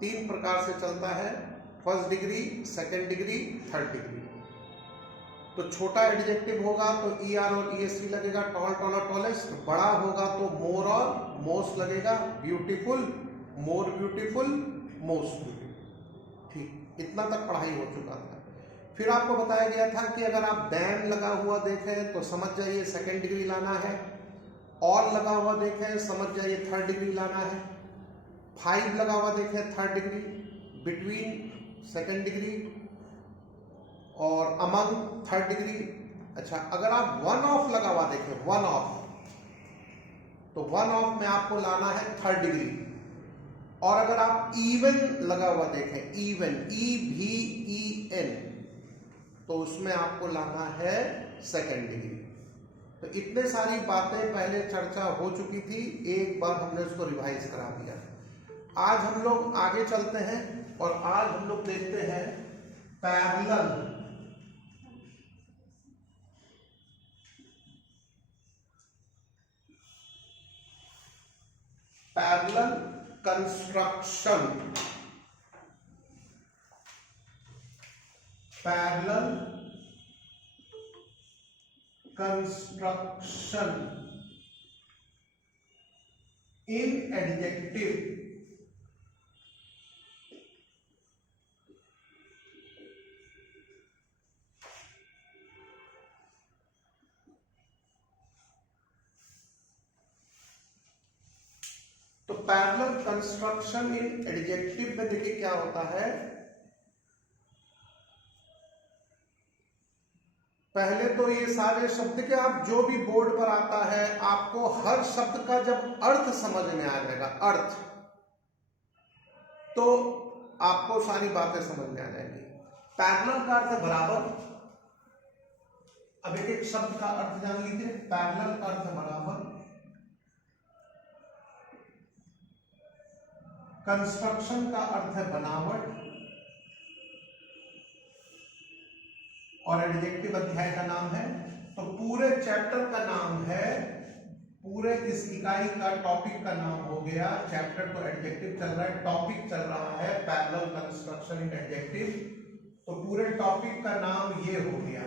तीन प्रकार से चलता है, first degree, second degree, third degree. तो छोटा एडजेक्टिव होगा तो ER और EST लगेगा, टॉल, टॉलर, टॉलेस्ट। बड़ा होगा तो मोर और मोस्ट लगेगा, beautiful, more beautiful, most beautiful. ठीक, इतना तक पढ़ाई हो चुका था। फिर आपको बताया गया था कि अगर आप दैन लगा हुआ देखें तो समझ जाइए सेकंड डिग्री लाना है, ऑल लगा हुआ देखें समझ जाइए थर्ड डिग्री लाना है, 5 लगा हुआ देखें third degree, between second degree, और अमंग थर्ड डिग्री। अच्छा, अगर आप वन ऑफ लगा हुआ देखें, वन ऑफ, तो वन ऑफ में आपको लाना है थर्ड डिग्री। और अगर आप इवन लगा हुआ देखें, इवन, EVEN, तो उसमें आपको लाना है सेकंड डिग्री। तो इतने सारी बातें पहले चर्चा हो चुकी थी, एक बार हमने उसको रिवाइज करा दिया। आज हम लोग आगे चलते हैं और आज हम लोग देखते हैं पैरेलल कंस्ट्रक्शन। पैरेलल कंस्ट्रक्शन इन एडजेक्टिव। तो पैरेलल कंस्ट्रक्शन इन एडजेक्टिव में देखिए क्या होता है। पहले तो ये सारे शब्द के आप जो भी बोर्ड पर आता है, आपको हर शब्द का जब अर्थ समझ में आ जाएगा, अर्थ, तो आपको सारी बातें समझ में आ जाएंगी। पैरेलल का अर्थ है बराबर। अब एक एक शब्द का अर्थ जान लीजिए। पैरेलल का अर्थ है बराबर, कंस्ट्रक्शन का अर्थ है बनावट, और एडजेक्टिव अध्याय का नाम है। तो पूरे चैप्टर का नाम है, पूरे इस इकाई का टॉपिक का नाम हो गया, चैप्टर तो एडजेक्टिव चल रहा है, टॉपिक चल रहा है पैरेलल कंस्ट्रक्शन इन एडजेक्टिव। तो पूरे टॉपिक का नाम ये हो गया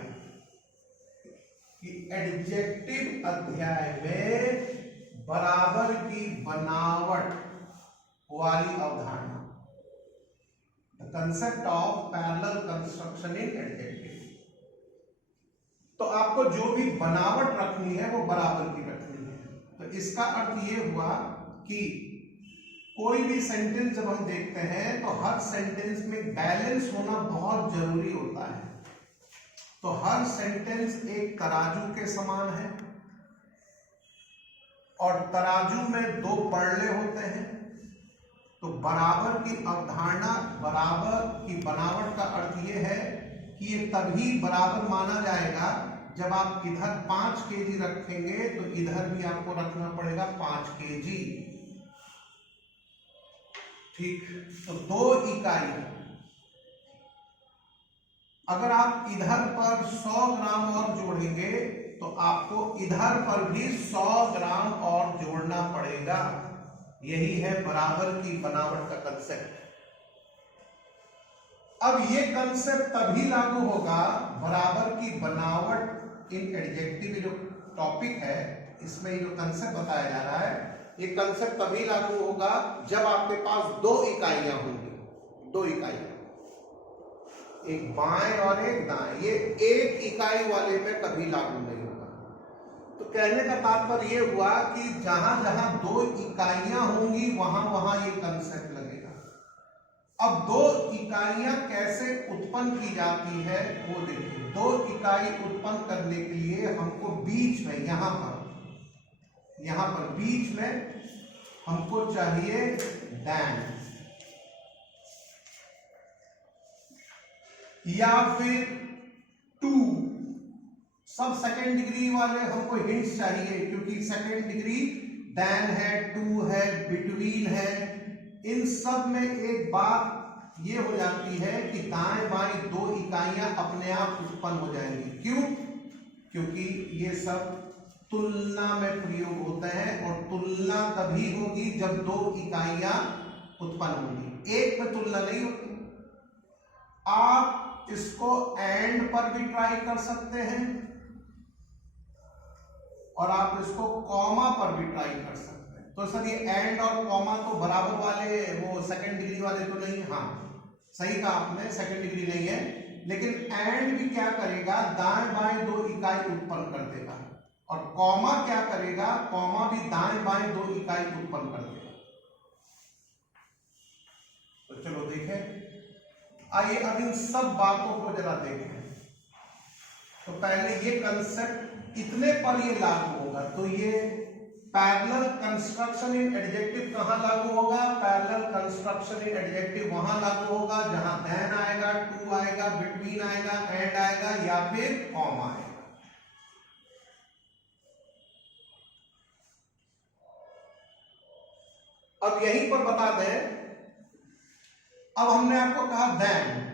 कि एडजेक्टिव अध्याय में बराबर की बनावट वाली अवधारणा, the concept of parallel construction in adjective. तो आपको जो भी बनावट रखनी है वो बराबर की रखनी है। तो इसका अर्थ ये हुआ कि कोई भी सेंटेंस जब हम देखते हैं तो हर सेंटेंस में बैलेंस होना बहुत जरूरी होता है। तो हर सेंटेंस एक तराजू के समान है, और तराजू में दो पड़ले होते हैं। तो बराबर की अवधारणा, बराबर की बनावट का अर्थ यह है कि ये तभी बराबर माना जाएगा जब आप इधर 5 kg रखेंगे तो इधर भी आपको रखना पड़ेगा 5 kg। ठीक, तो 2 इकाई, अगर आप इधर पर 100 ग्राम और जोड़ेंगे तो आपको इधर पर भी 100 ग्राम और जोड़ना पड़ेगा। यही है बराबर की बनावट का कंसेप्ट। अब ये कंसेप्ट तभी लागू होगा, बराबर की बनावट इन एडजेक्टिव जो टॉपिक है, इसमें जो कंसेप्ट बताया जा रहा है, ये कंसेप्ट तभी लागू होगा जब आपके पास 2 इकाइयां होंगी। 2 इकाइयां, एक बाएं और एक दाएं। ये एक इकाई वाले में कभी लागू नहीं होगा। तो कहने का तात्पर्य ये हुआ कि जहां जहां 2 इकाइयां होंगी वहां वहां ये कंसेप्ट लगेगा। अब 2 इकाइयां कैसे उत्पन्न की जाती है वो देखिए। 2 इकाई उत्पन्न करने के लिए हमको बीच में, यहां पर बीच में हमको चाहिए दैन, या फिर 2। सब सेकेंड डिग्री वाले हमको हिंट्स चाहिए, क्योंकि सेकेंड डिग्री दैन है, 2 है, बिटवीन है। इन सब में एक बात ये हो जाती है कि दाएं बाएं 2 इकाइयां अपने आप उत्पन्न हो जाएंगी। क्यों? क्योंकि ये सब तुलना में प्रयोग होते हैं, और तुलना तभी होगी जब 2 इकाइयां उत्पन्न होंगी। एक में तुलना नहीं होती। आप इसको एंड पर भी ट्राई कर सकते हैं और आप इसको कॉमा पर भी ट्राई कर सकते हैं। तो सर ये एंड और कॉमा तो बराबर वाले, वो सेकंड डिग्री वाले तो नहीं? हाँ सही कहा आपने, सेकंड डिग्री नहीं है, लेकिन एंड भी क्या करेगा, दाएं बाएं दो इकाई उत्पन्न कर देगा, और कॉमा क्या करेगा, कॉमा भी दाएं बाएं दो इकाई उत्पन्न कर देगा। तो चलो देखें, आइए अब इन सब बातों को जरा देखें। तो पहले ये कंसेप्ट इतने पर ये लागू होगा, तो ये पैरेलल कंस्ट्रक्शन इन एडजेक्टिव कहां लागू होगा, पैरेलल कंस्ट्रक्शन इन एडजेक्टिव वहां लागू होगा जहां देन आएगा, टू आएगा, बिटवीन आएगा, एंड आएगा या फिर कॉमा आएगा। अब यहीं पर बता दें, अब हमने आपको कहा देन,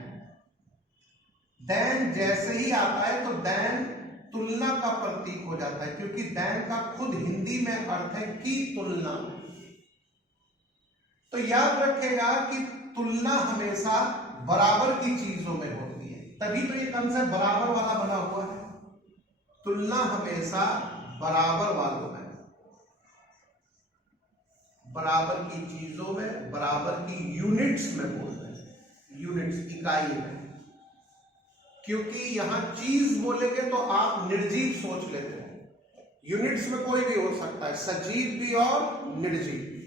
देन जैसे ही आता है तो देन तुलना का प्रतीक हो जाता है, क्योंकि देन का खुद हिंदी में अर्थ है की तुलना में। तो याद रखेगा कि तुलना हमेशा बराबर की चीजों में होती है, तभी तो ये कंसेप्ट बराबर वाला बना हुआ है। तुलना हमेशा बराबर वालों में, बराबर की चीजों में, बराबर की यूनिट्स में बोलते हैं, यूनिट्स इकाई में, क्योंकि यहां चीज बोलेंगे तो आप निर्जीव सोच लेते हैं, यूनिट्स में कोई भी हो सकता है, सजीव भी और निर्जीव भी।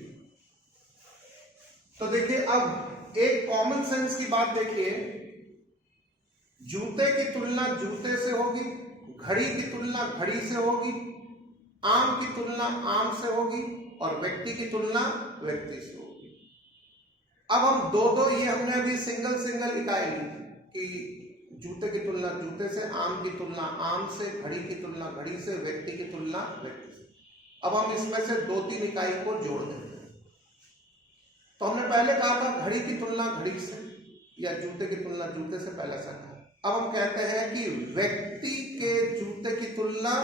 तो देखिए अब एक कॉमन सेंस की बात देखिए, जूते की तुलना जूते से होगी, घड़ी की तुलना घड़ी से होगी, आम की तुलना आम से होगी, और व्यक्ति की तुलना व्यक्ति से होगी। अब हम दो दो, ये हमने अभी सिंगल सिंगल इकाई ली कि जूते की तुलना जूते से, आम की तुलना आम से, घड़ी की तुलना घड़ी से, व्यक्ति की तुलना व्यक्ति से। अब हम इसमें से दो तीन इकाई को जोड़ देते हैं। तो हमने पहले कहा था घड़ी की तुलना घड़ी से या जूते की तुलना जूते से, पहले से कहा। अब हम कहते हैं कि व्यक्ति के जूते की तुलना,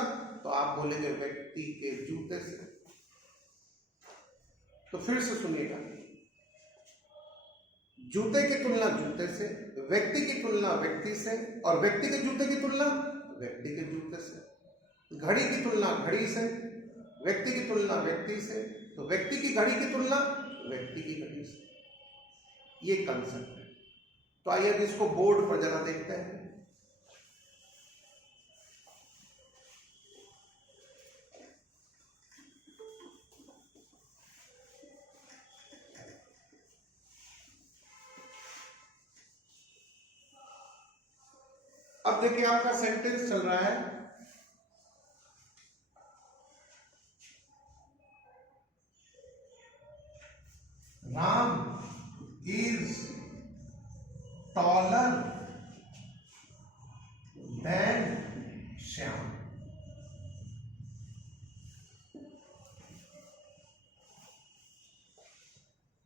तो आप बोलेंगे व्यक्ति के जूते से। तो फिर से सुनिएगा, जूते की तुलना जूते से, व्यक्ति की तुलना व्यक्ति से, और व्यक्ति के जूते की तुलना व्यक्ति के जूते से, घड़ी की तुलना घड़ी से, व्यक्ति की तुलना व्यक्ति से, तो व्यक्ति की घड़ी की तुलना व्यक्ति की घड़ी से। ये कंसेप्ट है। तो आइए अब इसको बोर्ड पर जरा देखते हैं। अब देखिए आपका सेंटेंस चल रहा है, Ram is taller than Shyam.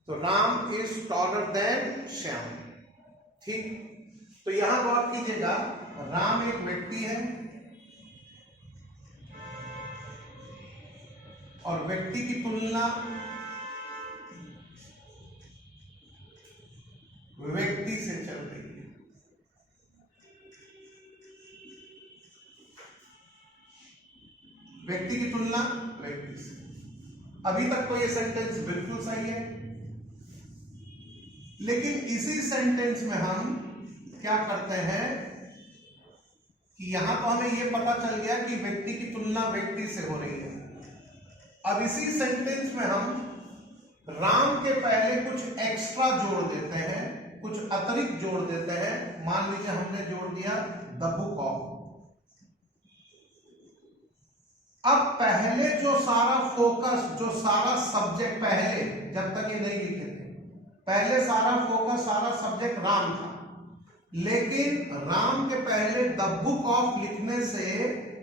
तो Ram is taller than Shyam, ठीक। तो यहां गौर कीजिएगा, राम एक व्यक्ति है और व्यक्ति की तुलना व्यक्ति से चल रही है। व्यक्ति की तुलना व्यक्ति से। अभी तक तो ये सेंटेंस बिल्कुल सही है, लेकिन इसी सेंटेंस में हम क्या करते हैं कि यहां तो हमें यह पता चल गया कि व्यक्ति की तुलना व्यक्ति से हो रही है। अब इसी सेंटेंस में हम राम के पहले कुछ एक्स्ट्रा जोड़ देते हैं, कुछ अतिरिक्त जोड़ देते हैं। मान लीजिए हमने जोड़ दिया द बुक ऑफ। अब पहले जो सारा फोकस, जो सारा सब्जेक्ट, पहले जब तक ये नहीं लिखे थे, पहले सारा फोकस, सारा सब्जेक्ट राम था, लेकिन राम के पहले द बुक ऑफ लिखने से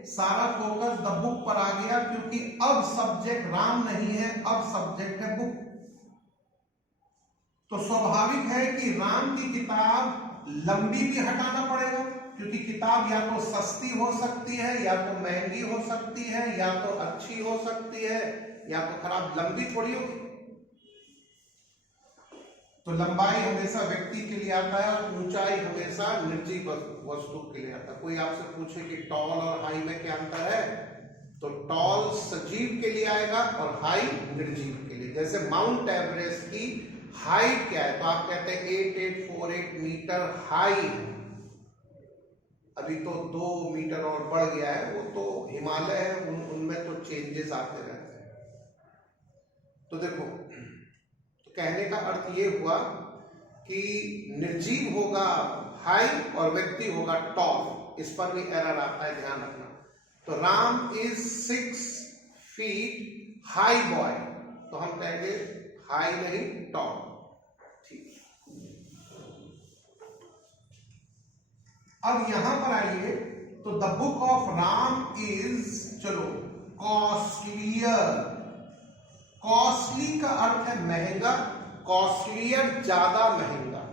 सारा फोकस द बुक पर आ गया, क्योंकि अब सब्जेक्ट राम नहीं है, अब सब्जेक्ट है बुक। तो स्वाभाविक है कि राम की किताब लंबी भी हटाना पड़ेगा, क्योंकि किताब या तो सस्ती हो सकती है, या तो महंगी हो सकती है, या तो अच्छी हो सकती है, या तो खराब, लंबी थोड़ी होगी। तो लंबाई हमेशा व्यक्ति के लिए आता है और ऊंचाई हमेशा निर्जीव वस्तु के लिए आता है। कोई आपसे पूछे कि टॉल और हाई में क्या अंतर है, तो टॉल सजीव के लिए आएगा और हाई निर्जीव के लिए। जैसे माउंट एवरेस्ट की हाइट क्या है, तो आप कहते हैं 8848 मीटर हाई। अभी तो 2 मीटर और बढ़ गया है, वो तो हिमालय है, उनमें तो चेंजेस आते रहते हैं। तो देखो, तो कहने का अर्थ ये हुआ कि निर्जीव होगा हाई और व्यक्ति होगा टॉल। इस पर भी एरर आता है, ध्यान रखना। तो Ram is 6 feet high boy, तो हम कहेंगे हाई नहीं टॉल। ठीक, अब यहां पर आइए, तो the book of Ram is, चलो, कॉस्टलियर। कॉस्टली का अर्थ है महंगा, कॉस्टलियर ज्यादा महंगा।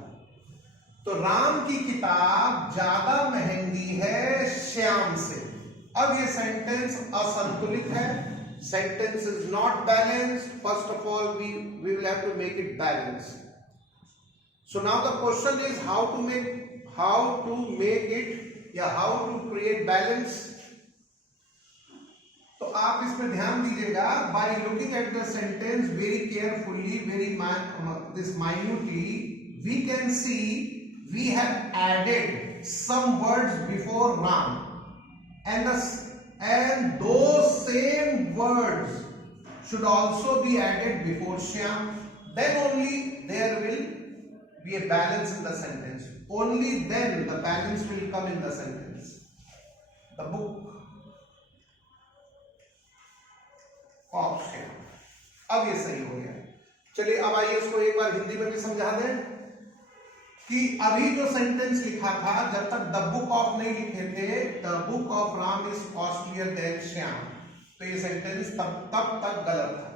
तो राम की किताब ज्यादा महंगी है श्याम से। अब ये सेंटेंस असंतुलित है, sentence is not balanced. First of all we will have to make it balanced. So now the question is how to make it, या हाउ टू क्रिएट बैलेंस। तो आप इस पर ध्यान दीजिएगा। By looking at the sentence very carefully, this minutely, we can see we have added some words before Ram, and those same words should also be added before Shyam. Then only there will be a balance in the sentence. Only then the balance will come in the sentence. The book of Shyam. अब ये सही हो गया। चलिए अब आइए इसको एक बार हिंदी में भी समझा दें कि अभी जो सेंटेंस लिखा था, जब तक द बुक ऑफ नहीं लिखे थे, the book of Ram is costlier then Shyam, तो ये सेंटेंस तब तक गलत था।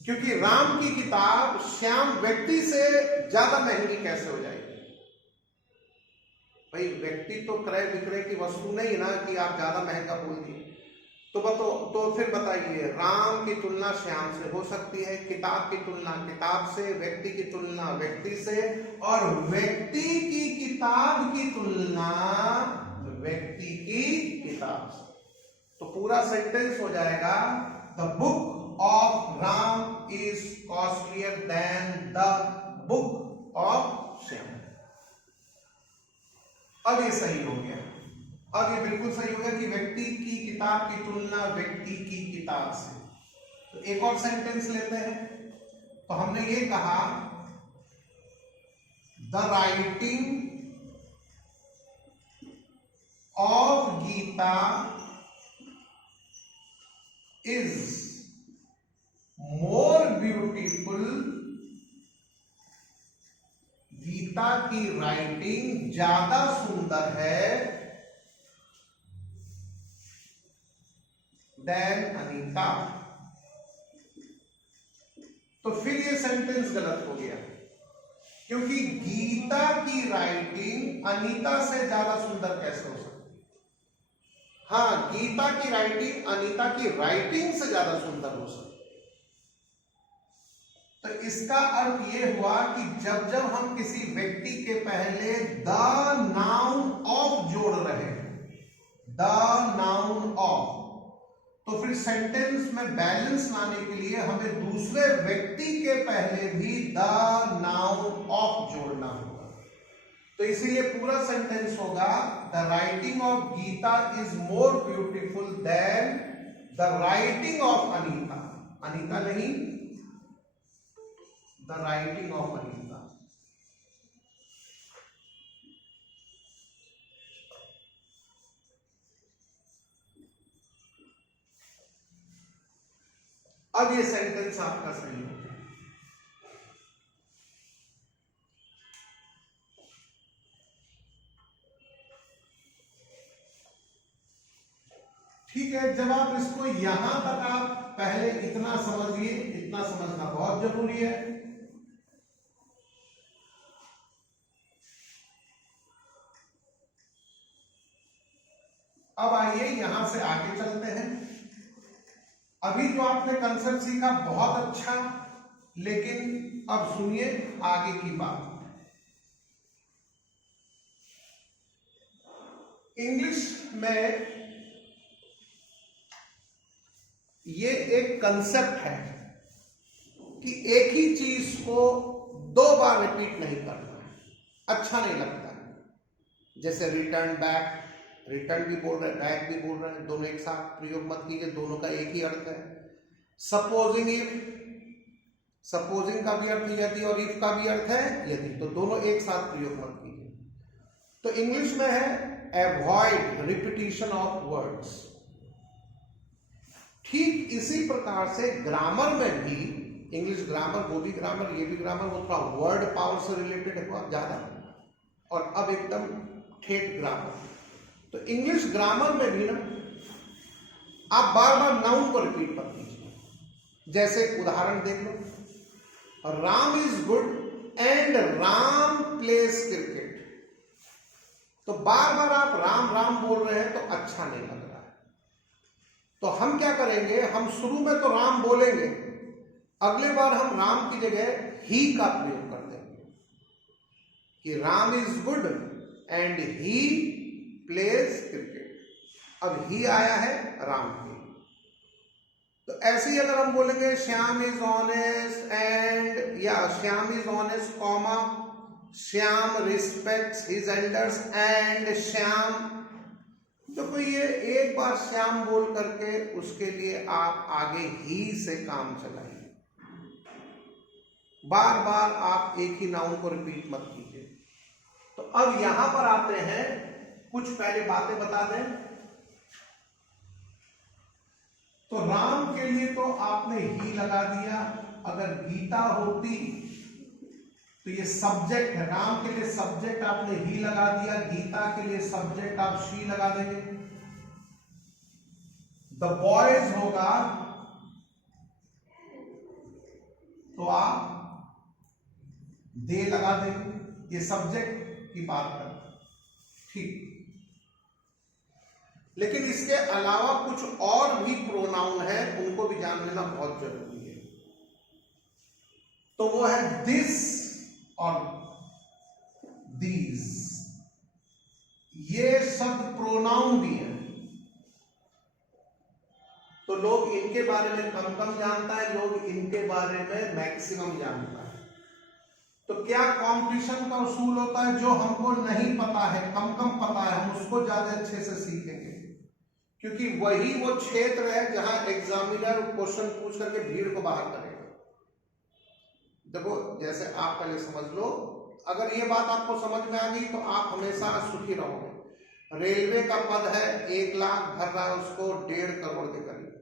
क्योंकि राम की किताब श्याम व्यक्ति से ज्यादा महंगी कैसे हो जाएगी? भाई व्यक्ति तो क्रय विक्रय की वस्तु नहीं है ना कि आप ज्यादा महंगा बोल दिए। तो फिर बताइए, राम की तुलना श्याम से हो सकती है, किताब की तुलना किताब से, व्यक्ति की तुलना व्यक्ति से, और व्यक्ति की किताब की तुलना व्यक्ति की किताब से। तो पूरा सेंटेंस हो जाएगा, the book of Ram is costlier then the book of Shyam. अब ये सही हो गया। अब ये बिल्कुल सही हो गया कि व्यक्ति की किताब की तुलना व्यक्ति की किताब से। तो एक और सेंटेंस लेते हैं। तो हमने ये कहा, the writing of Gita is more beautiful. Gita की राइटिंग ज्यादा सुंदर है देन अनीता। तो फिर ये सेंटेंस गलत हो गया, क्योंकि गीता की राइटिंग अनीता से ज्यादा सुंदर कैसे हो सकती है? हाँ, गीता की राइटिंग अनीता की राइटिंग से ज्यादा सुंदर हो सकती है। तो इसका अर्थ ये हुआ कि जब जब हम किसी व्यक्ति के पहले द नाउन ऑफ जोड़ रहे हैं, द नाउन ऑफ, तो फिर सेंटेंस में बैलेंस लाने के लिए हमें दूसरे व्यक्ति के पहले भी द नाउन ऑफ जोड़ना होगा। तो इसीलिए पूरा सेंटेंस होगा, the writing of Gita is more beautiful than the writing of Anita. Anita नहीं, द राइटिंग ऑफ अनीता। अब ये सेंटेंस आपका सही हो गया। ठीक है, जब आप इसको यहां तक आप पहले इतना समझिए, इतना समझना बहुत जरूरी है। अब आइए यहां से आगे चलते हैं। अभी जो आपने कंसेप्ट सीखा बहुत अच्छा, लेकिन अब सुनिए आगे की बात। इंग्लिश में ये एक कंसेप्ट है कि एक ही चीज को दो बार रिपीट नहीं करना है, अच्छा नहीं लगता है। जैसे रिटर्न बैक, रिटर्न भी बोल रहे हैं, बैक भी बोल रहे हैं, दोनों एक साथ प्रयोग मत कीजिए, दोनों का एक ही अर्थ है। सपोजिंग इफ, सपोजिंग का भी अर्थ यदि और इफ का भी अर्थ है यदि, तो दोनों एक साथ प्रयोग मत कीजिए। तो इंग्लिश में है अवॉइड रिपीटिशन ऑफ वर्ड्स। ठीक इसी प्रकार से ग्रामर में भी, इंग्लिश ग्रामर, वो भी ग्रामर, ये भी ग्रामर, वो थोड़ा वर्ड पावर से रिलेटेड है ज्यादा, और अब एकदम ठेठ ग्रामर। तो इंग्लिश ग्रामर में भी ना आप बार बार नाउन को रिपीट मत कीजिए। जैसे उदाहरण देख लो, Ram is good and Ram plays cricket. तो बार बार आप राम राम बोल रहे हैं तो अच्छा नहीं लग रहा है। तो हम क्या करेंगे, हम शुरू में तो राम बोलेंगे, अगले बार हम राम की जगह ही का प्रयोग कर देंगे कि Ram is good and he plays cricket. अब ही आया है राम की। तो ऐसे ही अगर हम बोलेंगे श्याम इज ऑनेस्ट एंड, या Shyam is honest comma Shyam respects his elders and Shyam, तो ये एक बार श्याम बोल करके उसके लिए आप आगे ही से काम चलाइए। बार बार आप एक ही नाउन को रिपीट मत कीजिए। तो अब यहां पर आते हैं, कुछ पहले बातें बता दें। तो राम के लिए तो आपने ही लगा दिया, अगर गीता होती तो ये सब्जेक्ट है, राम के लिए सब्जेक्ट आपने ही लगा दिया, गीता के लिए सब्जेक्ट आप शी लगा देंगे। द बॉयज होगा तो आप दे लगा देंगे, ये सब्जेक्ट की बात करते हैं, ठीक। लेकिन इसके अलावा कुछ और भी प्रोनाउन है, उनको भी जान लेना बहुत जरूरी है। तो वो है दिस और दीज, ये शब्द प्रोनाउन भी है। तो लोग इनके बारे में कम कम जानता है, लोग इनके बारे में मैक्सिमम जानता है। तो क्या कंपटीशन का उसूल होता है, जो हमको नहीं पता है, कम कम पता है, हम उसको ज्यादा अच्छे से सीखेंगे, क्योंकि वही वो क्षेत्र है जहां एग्जामिनर क्वेश्चन पूछ करके भीड़ को बाहर करेगा। देखो, जैसे आप पहले समझ लो, अगर ये बात आपको समझ में आ गई तो आप हमेशा सुखी रहोगे। रेलवे का पद है, 1 लाख भर रहा है उसको 1.5 करोड़ के करीब,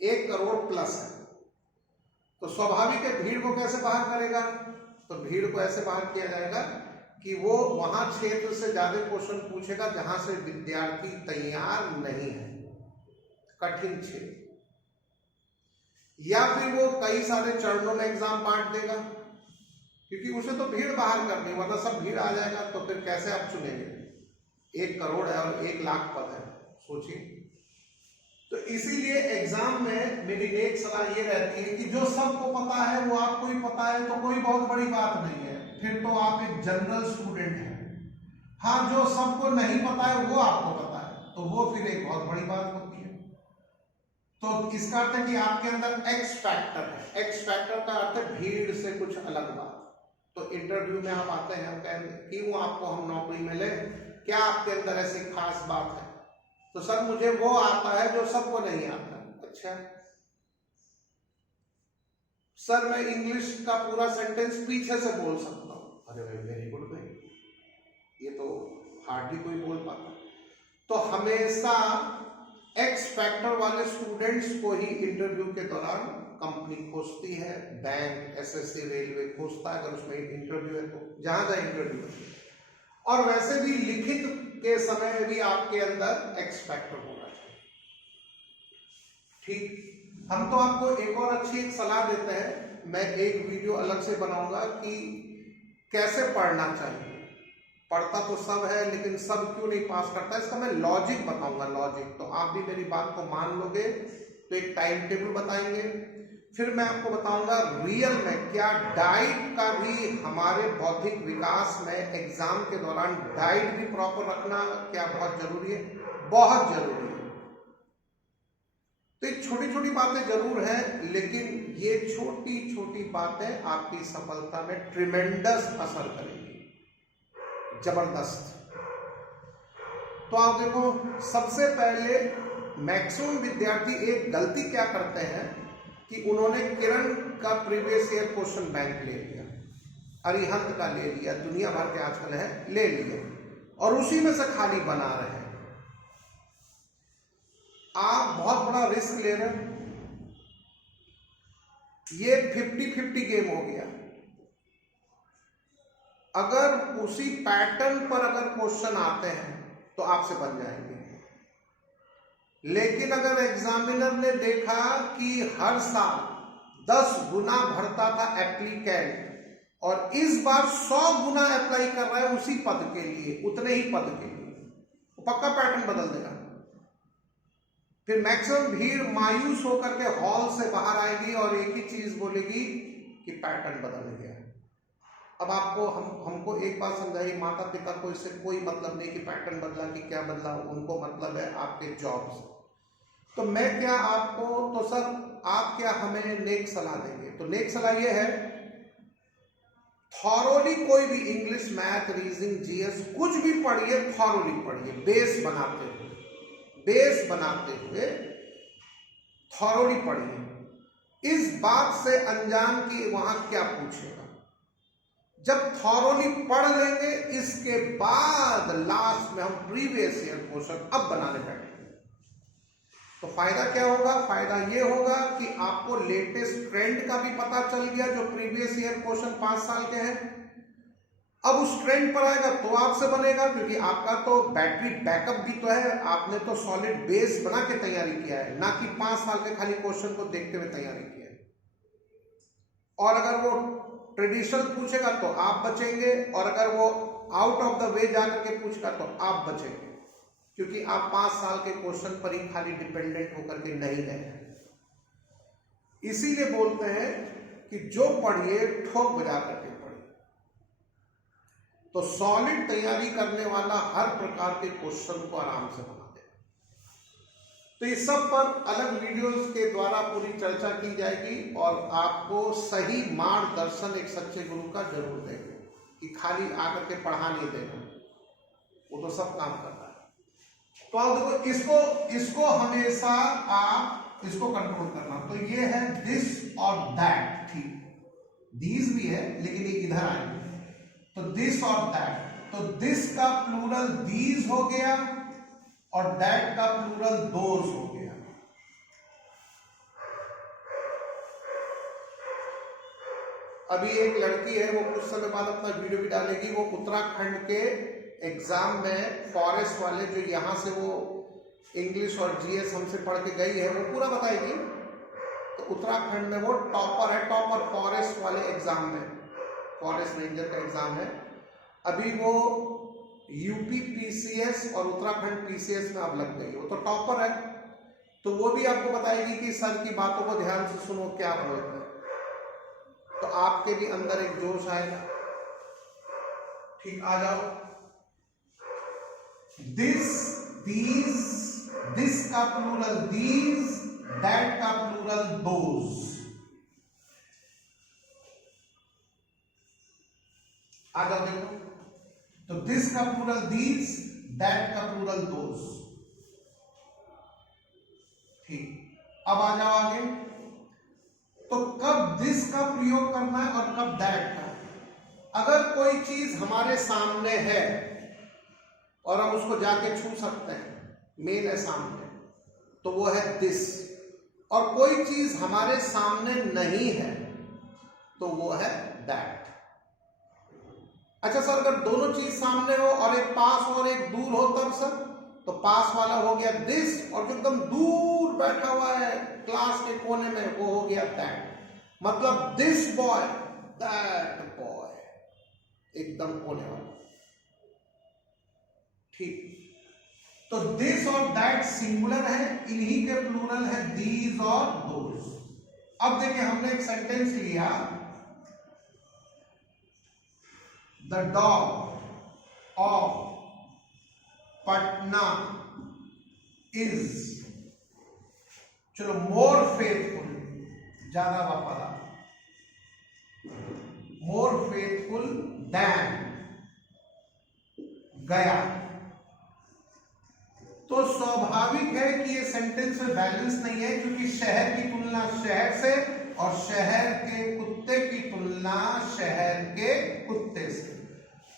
1 करोड़ प्लस है। तो स्वाभाविक है भीड़ को कैसे बाहर करेगा, तो भीड़ को ऐसे बाहर किया जाएगा कि वो वहां क्षेत्र से ज्यादा क्वेश्चन पूछेगा जहां से विद्यार्थी तैयार नहीं है, कठिन क्षेत्र, या फिर वो कई सारे चरणों में एग्जाम बांट देगा, क्योंकि उसे तो भीड़ बाहर करनी, वरना सब भीड़ आ जाएगा तो फिर कैसे आप चुनेंगे। 1 करोड़ है और 1 लाख पद है, सोचिए। तो इसीलिए एग्जाम में मेरी नेक सलाह ये रहती है कि जो सबको पता है वो आपको ही पता है, तो कोई बहुत बड़ी बात नहीं है, फिर तो आप एक जनरल स्टूडेंट हैं। हाँ, जो सबको नहीं पता है वो आपको पता है, तो वो फिर एक बहुत बड़ी बात होती है। तो इसका अर्थ है कि आपके अंदर एक्स फैक्टर है। एक्स फैक्टर का अर्थ है भीड़ से कुछ अलग बात। तो इंटरव्यू में आप आते हैं, हम कहेंगे क्यों आपको हम नौकरी में ले, क्या आपके अंदर ऐसी खास बात है, तो सर मुझे वो आता है जो सबको नहीं आता। अच्छा सर, मैं इंग्लिश का पूरा सेंटेंस पीछे से बोल सकता हूँ। अरे भाई, वेरी गुड भाई, ये तो हार्डली कोई बोल पाता। तो हमेशा एक्स फैक्टर वाले स्टूडेंट्स को ही इंटरव्यू के दौरान कंपनी खोजती है, बैंक, एसएससी, रेलवे खोजता है, अगर उसमें इंटरव्यू है तो, जहां जहां इंटरव्यू है। और वैसे भी लिखित के समय में भी आपके अंदर एक्स फैक्टर होना चाहिए, ठीक। हम तो आपको एक और अच्छी एक सलाह देते हैं, मैं एक वीडियो अलग से बनाऊंगा कि कैसे पढ़ना चाहिए। पढ़ता तो सब है, लेकिन सब क्यों नहीं पास करता, इसका मैं लॉजिक बताऊंगा, लॉजिक। तो आप भी मेरी बात को मान लोगे तो एक टाइम टेबल बताएंगे, फिर मैं आपको बताऊंगा रियल में क्या डाइट का भी हमारे बौद्धिक विकास में एग्जाम के दौरान डाइट भी प्रॉपर रखना क्या बहुत जरूरी है, बहुत जरूरी है। तो ये छोटी छोटी बातें जरूर हैं, लेकिन ये छोटी छोटी बातें आपकी सफलता में ट्रिमेंडस असर करेंगी, जबरदस्त। तो आप देखो, सबसे पहले मैक्सिमम विद्यार्थी एक गलती क्या करते हैं कि उन्होंने किरण का प्रीवियस ईयर क्वेश्चन बैंक ले लिया, अरिहंत का ले लिया, दुनिया भर के आजकल है ले लिया, और उसी में से खाली बना रहे हैं। आप बहुत बड़ा रिस्क ले रहे हैं। ये 50-50 गेम हो गया। अगर उसी पैटर्न पर अगर क्वेश्चन आते हैं तो आपसे बन जाएंगे, लेकिन अगर एग्जामिनर ने देखा कि हर साल 10 गुना भरता था एप्लीकेंट और इस बार 100 गुना अप्लाई कर रहा है उसी पद के लिए, उतने ही पद के लिए, वो पक्का पैटर्न बदल देगा। फिर मैक्सिमम भीड़ मायूस होकर के हॉल से बाहर आएगी और एक ही चीज बोलेगी कि पैटर्न बदल गया। अब आपको हमको एक बात समझाइए, माता पिता को इससे कोई मतलब नहीं कि पैटर्न बदला कि क्या बदला, उनको मतलब है आपके जॉब से। तो मैं क्या आपको, तो सर आप क्या हमें नेक सलाह देंगे? तो नेक सलाह ये है, थॉरोली कोई भी इंग्लिश, मैथ, रीजनिंग, जीएस कुछ भी पढ़िए, थॉरोली पढ़िए, बेस बनाते हुए थॉरोली पढ़िए। इस बात से अनजान कि वहां क्या पूछेगा। जब थॉरोली पढ़ लेंगे, इसके बाद लास्ट में हम प्रीवियस ईयर क्वेश्चन अब बनाने बैठेंगे। तो फायदा क्या होगा? फायदा ये होगा कि आपको लेटेस्ट ट्रेंड का भी पता चल गया, जो प्रीवियस ईयर क्वेश्चन 5 साल के हैं। अब उस ट्रेंड पर आएगा तो आपसे बनेगा, क्योंकि आपका तो बैटरी बैकअप भी तो है, आपने तो सॉलिड बेस बना के तैयारी किया है, ना कि 5 साल के खाली क्वेश्चन को देखते हुए तैयारी किया है। और अगर वो ट्रेडिशनल पूछेगा तो आप बचेंगे, और अगर वो आउट ऑफ द वे जाकर के पूछेगा तो आप बचेंगे, क्योंकि आप 5 साल के क्वेश्चन पर ही खाली डिपेंडेंट होकर के नहीं गए। इसीलिए बोलते हैं कि जो पढ़िए ठोक बजा करके पढ़िए। तो सॉलिड तैयारी करने वाला हर प्रकार के क्वेश्चन को आराम से बना दे। तो इस सब पर अलग वीडियोस के द्वारा पूरी चर्चा की जाएगी, और आपको सही मार्गदर्शन एक सच्चे गुरु का जरूर देंगे, कि खाली आकर के पढ़ा नहीं देना, वो तो सब काम करता है। तो आप देखो, इसको हमेशा आप इसको कंट्रोल करना। तो ये है दिस और दैट, ठीक, दीज भी है लेकिन ये इधर आएंगे, तो दिस और दैट। तो दिस का प्लूरल दीज हो गया और दैट का प्लूरल दोज हो गया। अभी एक लड़की है, वो कुछ समय बाद अपना वीडियो भी डालेगी, वो उत्तराखंड के एग्जाम में फॉरेस्ट वाले, जो यहां से वो इंग्लिश और जीएस हमसे पढ़ के गई है, वो पूरा बताएगी। तो उत्तराखंड में वो टॉपर है, टॉपर फॉरेस्ट वाले एग्जाम में, फॉरेस्ट रेंजर का एग्जाम है। अभी वो यूपी पीसीएस और उत्तराखंड पीसीएस में अब लग गई, वो तो टॉपर है। तो वो भी आपको बताएगी कि सर की बातों को ध्यान से सुनो, क्या बोलते हैं, तो आपके भी अंदर एक जोश आएगा। ठीक, आ जाओ। दिस, दीज, दिस का प्लूरल दीज, दैट का प्लूरल दोज। आ जाओ, देखो, तो दिस का प्लूरल दीज, दैट का प्लूरल दोज। ठीक, अब आ जाओ आगे। तो कब दिस का प्रयोग करना है और कब दैट का। अगर कोई चीज हमारे सामने है और हम उसको जाके छू सकते हैं, मेन है सामने, तो वो है दिस। और कोई चीज हमारे सामने नहीं है तो वो है दैट। अच्छा सर, अगर दोनों चीज सामने हो और एक पास और एक दूर हो तब सर, तो पास वाला हो गया दिस, और जो एकदम दूर बैठा हुआ है क्लास के कोने में, वो हो गया दैट। मतलब दिस बॉय, दैट बॉय, एकदम कोने वाला। ठीक, तो दिस और दैट सिंगुलर है, इन्हीं के प्लूरल है दीज और दोज। अब देखिए हमने एक सेंटेंस लिया, the dog of Patna is, चलो मोर फेथफुल, ज्यादा वफादार, मोर फेथफुल देन गया। तो स्वाभाविक है कि ये सेंटेंस में बैलेंस नहीं है, क्योंकि शहर की तुलना शहर से और शहर के कुत्ते की तुलना शहर के कुत्ते से।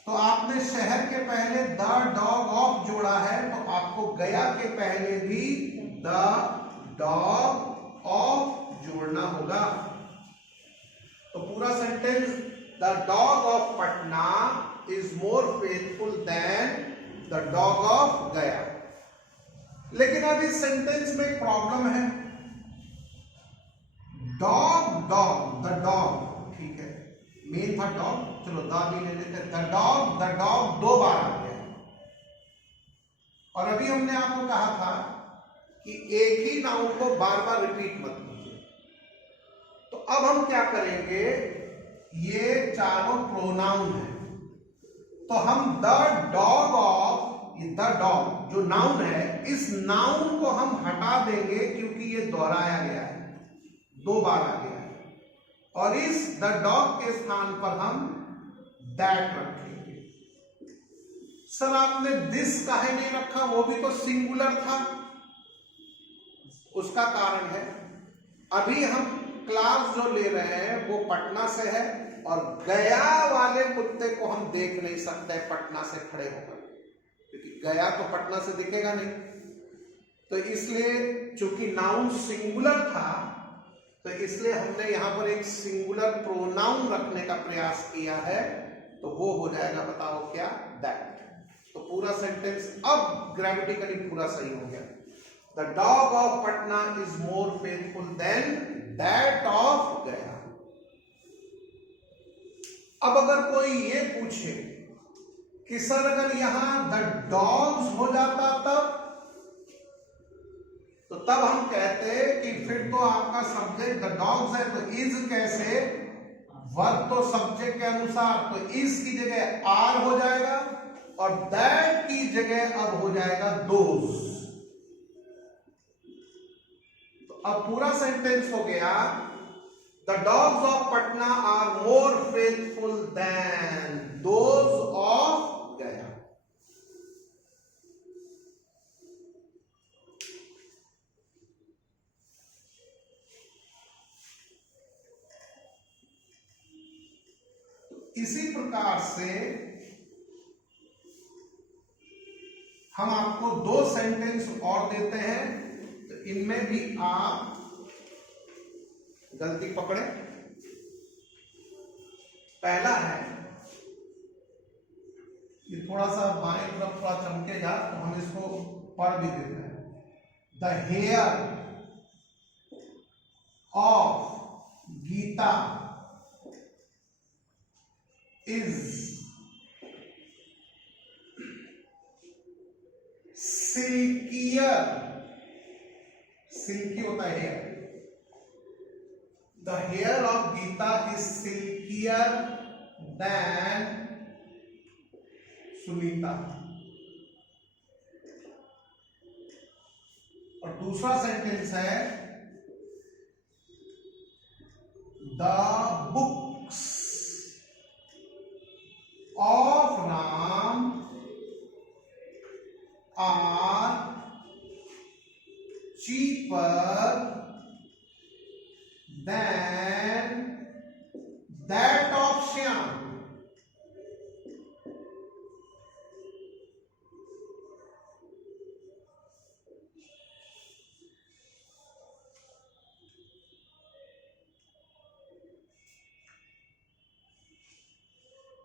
तो आपने शहर के पहले द डॉग ऑफ जोड़ा है, तो आपको गया के पहले भी द डॉग ऑफ जोड़ना होगा। तो पूरा sentence, the dog of Patna is more faithful than the dog of Gaya. लेकिन अब इस सेंटेंस में एक प्रॉब्लम है, डॉग डॉग, द डॉग, ठीक है, मेन था डॉग, चलो द भी ले लेते हैं, द डॉग 2 बार आ गया। और अभी हमने आपको कहा था कि एक ही नाउन को बार बार रिपीट मत कीजिए। तो अब हम क्या करेंगे, ये चारों प्रोनाउन है, तो हम the dog of, the dog जो नाउन है, इस नाउन को हम हटा देंगे क्योंकि ये दोहराया गया है, 2 बार आ गया है, और इस द डॉग के स्थान पर हम दैट रखेंगे। सर आपने दिस काहे नहीं रखा, वो भी तो सिंगुलर था। उसका कारण है, अभी हम क्लास जो ले रहे हैं वो पटना से है, और गया वाले कुत्ते को हम देख नहीं सकते पटना से खड़े होकर, क्योंकि गया तो पटना से दिखेगा नहीं। तो इसलिए चूंकि नाउन सिंगुलर था, तो इसलिए हमने यहां पर एक सिंगुलर प्रोनाउन रखने का प्रयास किया है, तो वो हो जाएगा, बताओ क्या, दैट। तो पूरा सेंटेंस अब ग्रामेटिकली पूरा सही हो गया। The dog of Patna is more faithful than that of Gaya. अब अगर कोई ये पूछे कि सर अगर यहां द डॉग्स हो जाता तब हम कहते कि फिर तो आपका सब्जेक्ट द डॉग्स है, तो इज कैसे, वर्ब तो सब्जेक्ट के अनुसार, तो इज की जगह आर हो जाएगा और दैट की जगह अब हो जाएगा दोज। तो अब पूरा सेंटेंस हो गया, the dogs of Patna are more faithful than those of Gaya. इसी प्रकार से हम आपको 2 सेंटेंस और देते हैं, तो इनमें भी आप गलती पकड़े। पहला है, ये थोड़ा सा बाएं तरफ थोड़ा चमकेगा, तो हम इसको पढ़ भी देते हैं। The hair of Gita is silkier, silky होता है hair, the hair of Gita is silkier than Sunita. और दूसरा सेंटेंस है, the books of Ram are cheaper than that of Shyam.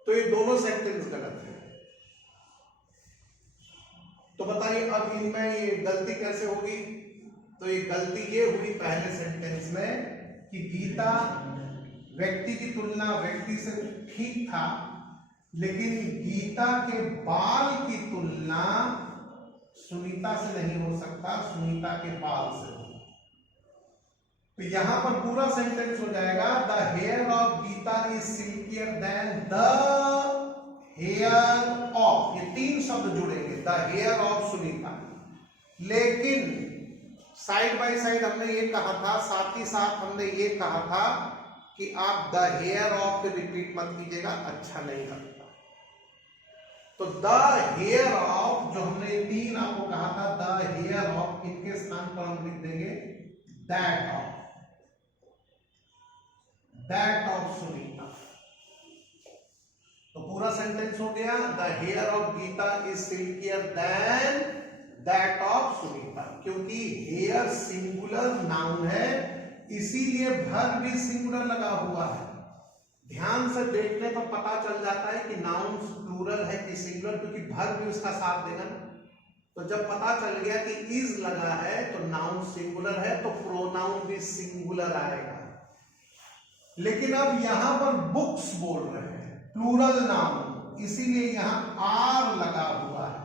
तो ये दोनों सेंटेंस गलत है। तो बताइए अब इनमें ये गलती कैसे होगी। तो ये गलती ये हुई पहले सेंटेंस में कि गीता व्यक्ति की तुलना व्यक्ति से ठीक था, लेकिन गीता के बाल की तुलना सुनीता से नहीं हो सकता, सुनीता के बाल से हो। तो यहां पर पूरा सेंटेंस हो जाएगा the hair of Gita is silkier than the hair of, ये तीन शब्द जुड़ेंगे, द हेयर ऑफ सुनीता। लेकिन साइड बाय साइड हमने ये कहा था, साथ ही साथ हमने ये कहा था कि आप द हेयर ऑफ पे रिपीट मत कीजिएगा, अच्छा नहीं लगता। तो द हेयर ऑफ जो हमने तीन आपको कहा था, द हेयर ऑफ, इनके स्थान पर हम लिख देंगे दैट ऑफ सुनीता। तो पूरा सेंटेंस हो गया, the hair of Gita is silkier than that of Sunita. क्योंकि हेयर सिंगुलर नाउन है, इसीलिए वर्ब भी सिंगुलर लगा हुआ है। ध्यान से देखने पर पता चल जाता है कि नाउन प्लूरल है कि सिंगुलर, क्योंकि वर्ब भी उसका साथ देगा। तो जब पता चल गया कि इज लगा है तो नाउन सिंगुलर है, तो प्रोनाउन भी सिंगुलर आएगा। लेकिन अब यहां पर बुक्स बोल रहे हैं, प्लूरल नाउन, इसीलिए यहां आर लगा हुआ है।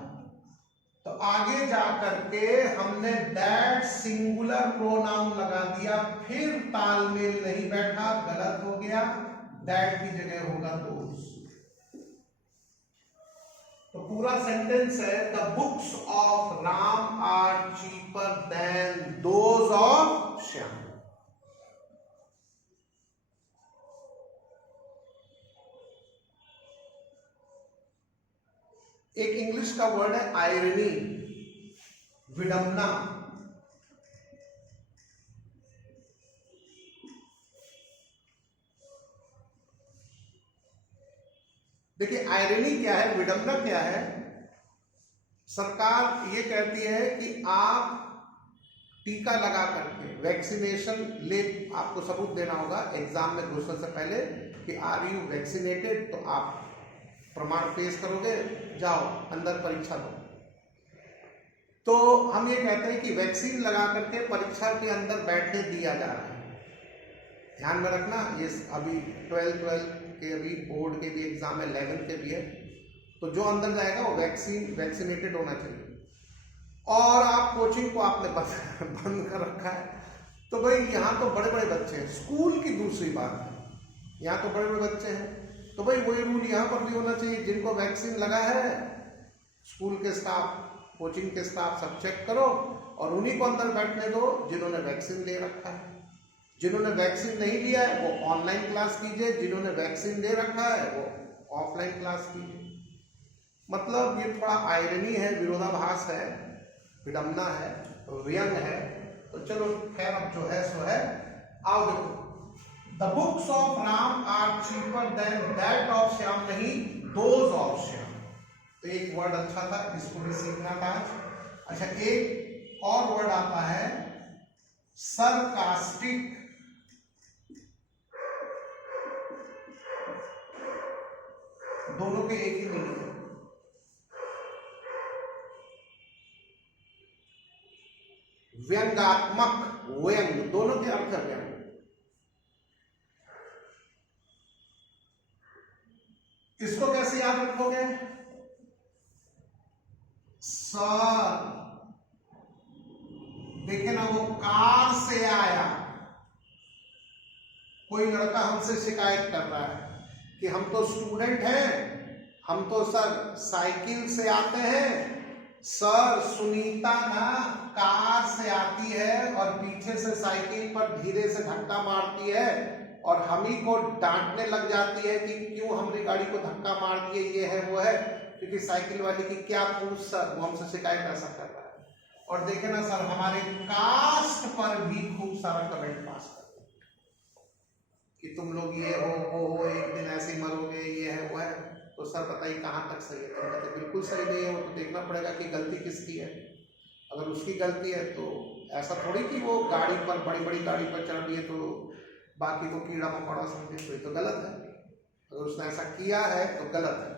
तो आगे जाकर के हमने दैट सिंगुलर प्रोनाउन लगा दिया, फिर तालमेल नहीं बैठा, गलत हो गया। दैट की जगह होगा दोज। तो पूरा सेंटेंस है the books of Ram are cheaper than those of Shyam. एक इंग्लिश का वर्ड है आयरनी, विडंबना। देखिए आयरनी क्या है, विडंबना क्या है। सरकार ये कहती है कि आप टीका लगा करके वैक्सीनेशन ले, आपको सबूत देना होगा एग्जाम में घुसने से पहले कि आर यू वैक्सीनेटेड, तो आप प्रमाण पेश करोगे, जाओ अंदर परीक्षा दो। तो हम ये कहते हैं कि वैक्सीन लगा करके परीक्षा के अंदर बैठने दिया जा रहा है। ध्यान में रखना, ये अभी 12 के अभी बोर्ड के भी एग्जाम है, 11 के भी है, तो जो अंदर जाएगा वो वैक्सीनेटेड होना चाहिए। और आप कोचिंग को आपने बंद कर रखा है, तो भाई यहाँ तो बड़े बड़े बच्चे हैं, स्कूल की दूसरी बात है, यहाँ तो बड़े बड़े बच्चे हैं, तो भाई वही रूल यहाँ पर भी होना चाहिए। जिनको वैक्सीन लगा है, स्कूल के स्टाफ, कोचिंग के स्टाफ सब चेक करो और उन्हीं को अंदर बैठने दो जिन्होंने वैक्सीन ले रखा है। जिन्होंने वैक्सीन नहीं लिया है वो ऑनलाइन क्लास कीजिए, जिन्होंने वैक्सीन ले रखा है वो ऑफलाइन क्लास कीजिए। मतलब ये थोड़ा आयरनी है, विरोधाभास है, विडंबना है, व्यंग है। तो चलो खैर, अब जो है सो है। आओ देखो, the books of Ram are cheaper than that of Shyam, नहीं दोज ऑफ श्याम। तो एक वर्ड अच्छा था, इसको भी सीखना था। अच्छा, एक और वर्ड आता है सरकास्टिक। दोनों के एक ही मीनिंग है। व्यंगात्मक, व्यंग, दोनों के अर्थ है व्यंग। इसको कैसे याद रखोगे? सर देखे ना, वो कार से आया, कोई लड़का हमसे शिकायत कर रहा है कि हम तो स्टूडेंट हैं, हम तो सर साइकिल से आते हैं, सर सुनीता ना कार से आती है और पीछे से साइकिल पर धीरे से धक्का मारती है और हम ही को डांटने लग जाती है कि क्यों हमारी गाड़ी को धक्का मार दिए, ये है वो है, क्योंकि साइकिल वाले की क्या पूछ सर, वो हमसे शिकायत ऐसा कर रहा है। और देखे ना सर, हमारे कास्ट पर भी खूब सारा कमेंट पास करते हैं कि तुम लोग ये हो एक दिन ऐसे ही मरोगे, ये है वो है। तो सर बताइए कहाँ तक सही है? तो कहते बिल्कुल सही नहीं है, वो तो देखना पड़ेगा कि गलती किसकी है। अगर उसकी गलती है तो ऐसा थोड़ी कि वो गाड़ी पर, बड़ी बड़ी गाड़ी पर चढ़ रही है तो बाकी को कीड़ा मकोड़ा समझे, तो ये तो गलत है। अगर उसने ऐसा किया है तो गलत है।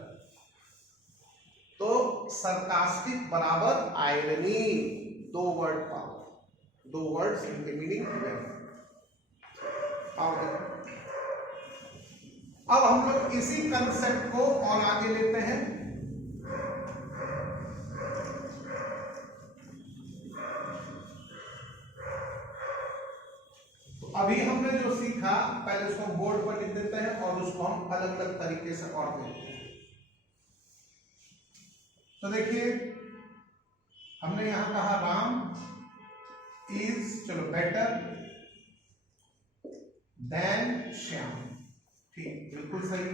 तो सरकास्टिक बराबर आयरनी, दो वर्ड पाओ, दो वर्ड्स इनके मीनिंग पाओ। अब हम लोग इसी कंसेप्ट को और आगे लेते हैं। तो पहले उसको बोर्ड पर लिख देते हैं और उसको हम अलग अलग तरीके से और देखते हैं। तो देखिए हमने यहां कहा राम इज, चलो, बेटर देन श्याम, ठीक, बिल्कुल सही।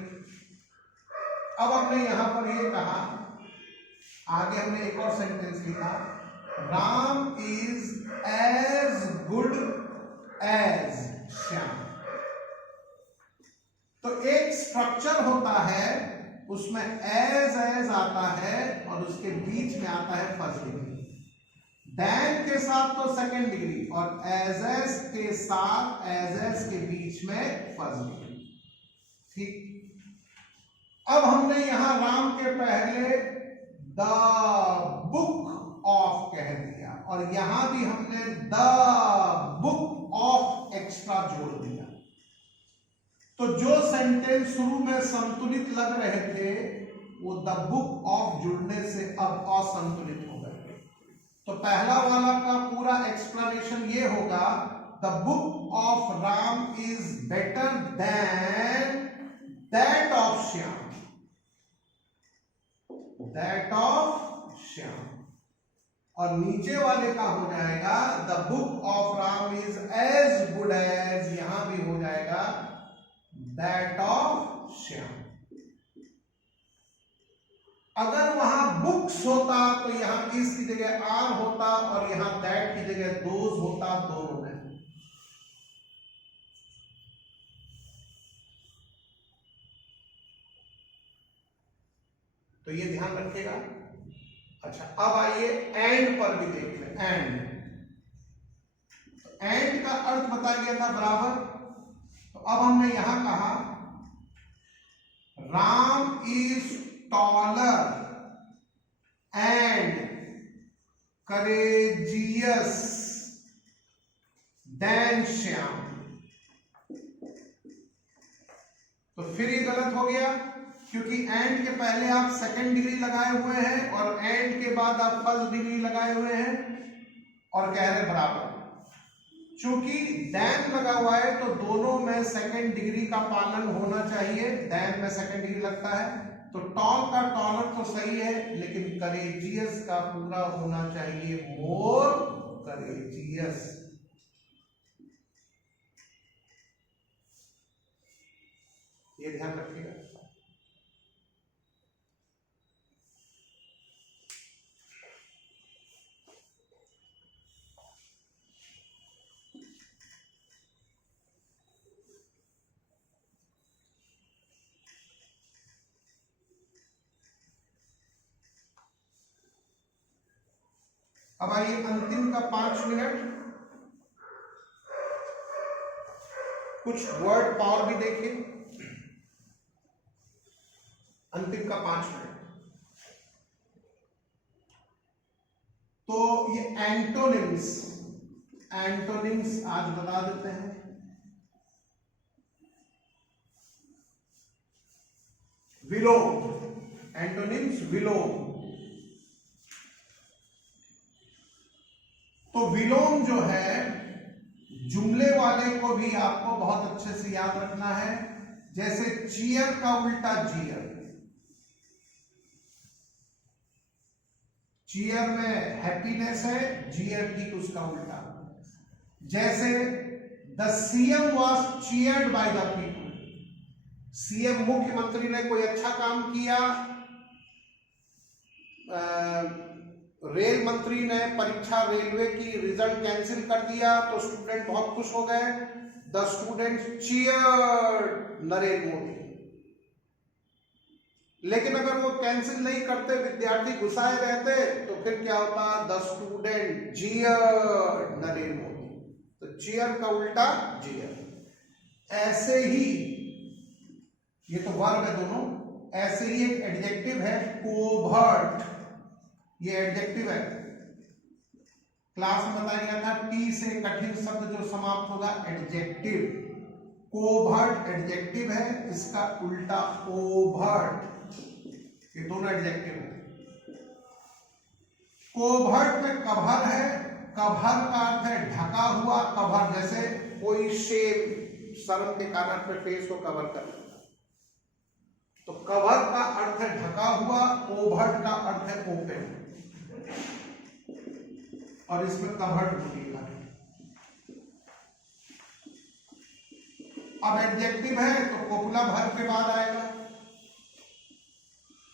अब हमने यहां पर ये कहा, आगे हमने एक और सेंटेंस लिखा, Ram is as good as Shyam. तो एक स्ट्रक्चर होता है, उसमें एज आता है और उसके बीच में आता है फर्स्ट डिग्री, देन के साथ तो सेकंड डिग्री और एज के साथ एज के बीच में फर्स्ट डिग्री, ठीक। अब हमने यहां राम के पहले द बुक ऑफ कह दिया और यहां भी हमने द बुक ऑफ एक्स्ट्रा जोड़ दिया। तो जो सेंटेंस शुरू में संतुलित लग रहे थे वो द बुक ऑफ जुड़ने से अब असंतुलित हो गए। तो पहला वाला का पूरा एक्सप्लेनेशन ये होगा, the book of Ram is better than that of Shyam, that of Shyam. और नीचे वाले का हो जाएगा the book of Ram is as good as, यहां भी हो जाएगा दैट ऑफ श्याम। अगर वहां बुक्स होता तो यहां इस की जगह आर होता और यहां दैट की जगह दोज होता, दोनों में। तो ये ध्यान रखिएगा। अच्छा, अब आइए एंड पर भी देख लें। एंड, एंड का अर्थ बताया गया था बराबर। तो अब हमने यहां कहा Ram is taller and courageous than Shyam. तो फिर ये गलत हो गया क्योंकि एंड के पहले आप सेकंड डिग्री लगाए हुए हैं और एंड के बाद आप फर्स्ट डिग्री लगाए हुए हैं और कह रहे बराबर। चूंकि देन लगा हुआ है तो दोनों में सेकंड डिग्री का पालन होना चाहिए, देन में सेकंड डिग्री लगता है। तो टॉल का टॉलर तो सही है, लेकिन करेजियस का पूरा होना चाहिए मोर करेजियस। ये ध्यान रखिएगा। अब आइए अंतिम का 5 मिनट, कुछ वर्ड पावर भी देखिए। अंतिम का 5 मिनट। तो ये एंटोनिम्स, एंटोनिम्स आज बता देते हैं। विलोम, एंटोनिम्स विलोम। तो विलोम जो है, जुमले वाले को भी आपको बहुत अच्छे से याद रखना है। जैसे चीयर का उल्टा जियर, चीयर में हैप्पीनेस है, जियर ठीक उसका उल्टा। जैसे the CM was cheered by the people, CM मुख्यमंत्री ने कोई अच्छा काम किया, रेल मंत्री ने परीक्षा रेलवे की रिजल्ट कैंसिल कर दिया तो स्टूडेंट बहुत खुश हो गए, the student cheered Narendra Modi. लेकिन अगर वो कैंसिल नहीं करते, विद्यार्थी गुस्साए रहते, तो फिर क्या होता, द स्टूडेंट जीयर्ड नरेंद्र मोदी। तो चीयर का उल्टा जीयर। ऐसे ही, ये तो वर्ब है दोनों, ऐसे ही एक एडजेक्टिव है कोवर्ट, ये एडजेक्टिव है। क्लास में बताया गया था टी से कठिन शब्द जो समाप्त होगा एडजेक्टिव, कोवर्ट एडजेक्टिव है, इसका उल्टा ओवर्ट। ये दोनों एडजेक्टिव है। कोवर्ट में कवर है, कवर का अर्थ है ढका हुआ, कवर जैसे कोई शेप शर्म के कारण अपने फेस को कवर कर लेता है। तो कवर का अर्थ है ढका हुआ, कोवर्ट का अर्थ है ओपन, और इसमें कवर्ट बोलेगा। अब एडजेक्टिव है तो कोपुला वर्ब के बाद आएगा।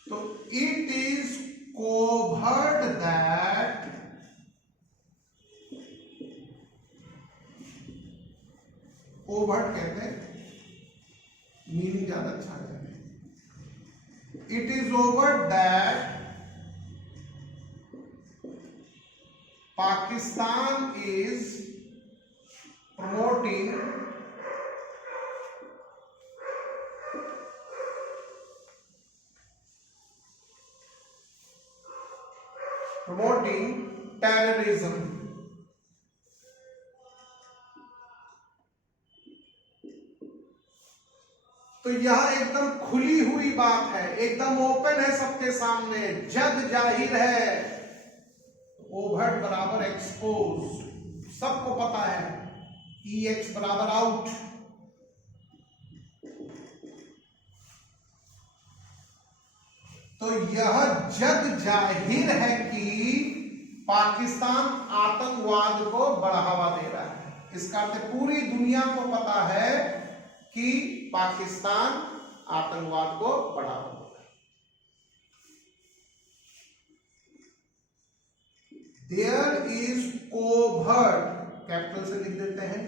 तो it is covert that, overt कहते हैं, मीनिंग ज्यादा अच्छा है। It is overt that Pakistan is promoting terrorism। तो यह एकदम खुली हुई बात है, एकदम ओपन है सबके सामने, जग जाहिर है। ओवर्ट बराबर एक्सपोज, सबको पता है। EX बराबर आउट। तो यह जग जाहिर है कि पाकिस्तान आतंकवाद को बढ़ावा दे रहा है। इसका अर्थ पूरी दुनिया को पता है कि पाकिस्तान आतंकवाद को बढ़ावा दे रहा है। देयर इज कोवर्ट, कैपिटल से लिख देते हैं,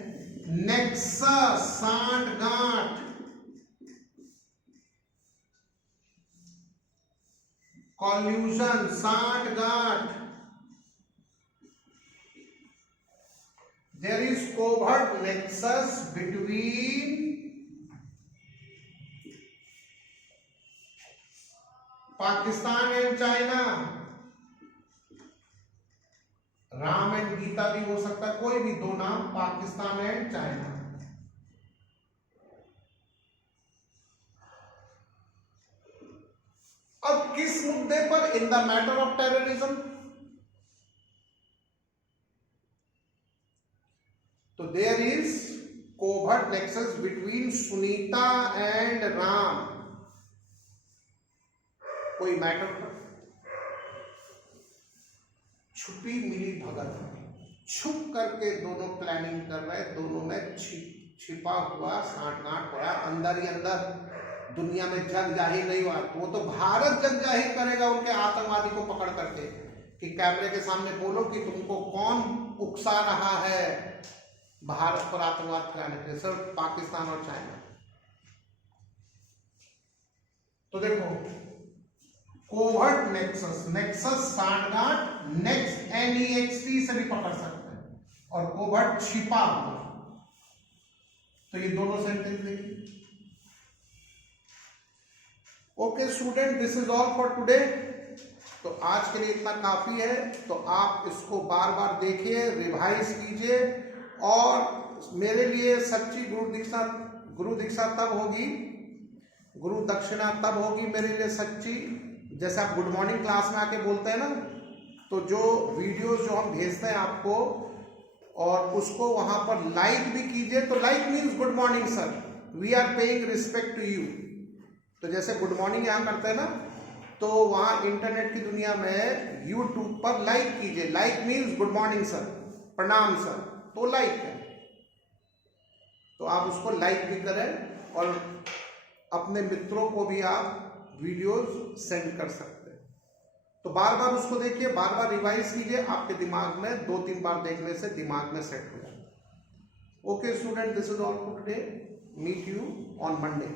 नेक्सस सांठगांठ, कॉल्यूशन सांठगांठ। There is covert nexus between Pakistan and China. Ram and Geeta भी हो सकता है, कोई भी दो नाम, पाकिस्तान एंड चाइना। अब किस मुद्दे पर? In the matter of terrorism. तो there is covert nexus between Sunita and Ram, कोई मैटर पर। छुपी मिली भगत, छुप करके दोनों प्लानिंग कर रहे, दोनों में छिपा हुआ सांठगांठ हो रहा, अंदर ही अंदर। दुनिया में जग जाहिर नहीं हुआ, तो वो तो भारत जग जाहिर करेगा उनके आतंकवादी को पकड़ करके, कि कैमरे के सामने बोलो कि तुमको कौन उकसा रहा है भारत पर आतंकवाद फैलाने के लिए, सिर्फ पाकिस्तान और चाइना। तो देखो, कोवर्ट नेक्सस, नेक्सस सांठगांठ, नेक्स्ट NEXT से भी पकड़ सकते हैं, और कोवर्ट छिपा हुआ। तो ये दोनों सेंटेंस देखिए। Okay student, this is all for today. तो आज के लिए इतना काफी है। तो आप इसको बार बार देखिए, रिवाइज कीजिए, और मेरे लिए सच्ची गुरु दीक्षा तब होगी, गुरु दक्षिणा तब होगी मेरे लिए सच्ची, जैसे आप गुड मॉर्निंग क्लास में आके बोलते हैं ना, तो जो वीडियोस जो हम भेजते हैं आपको, और उसको वहां पर लाइक भी कीजिए। तो like means good morning sir, we are paying respect to you. तो जैसे गुड मॉर्निंग यहां करते हैं ना, तो वहां इंटरनेट की दुनिया में यूट्यूब पर लाइक कीजिए। Like means good morning sir, प्रणाम सर, तो लाइक है। तो आप उसको लाइक भी करें, और अपने मित्रों को भी आप वीडियोस सेंड कर सकते हैं। तो बार बार उसको देखिए, बार बार रिवाइज कीजिए, आपके दिमाग में 2-3 बार देखने से दिमाग में सेट हो जाता है। Okay student, this is all for today, meet you on Monday.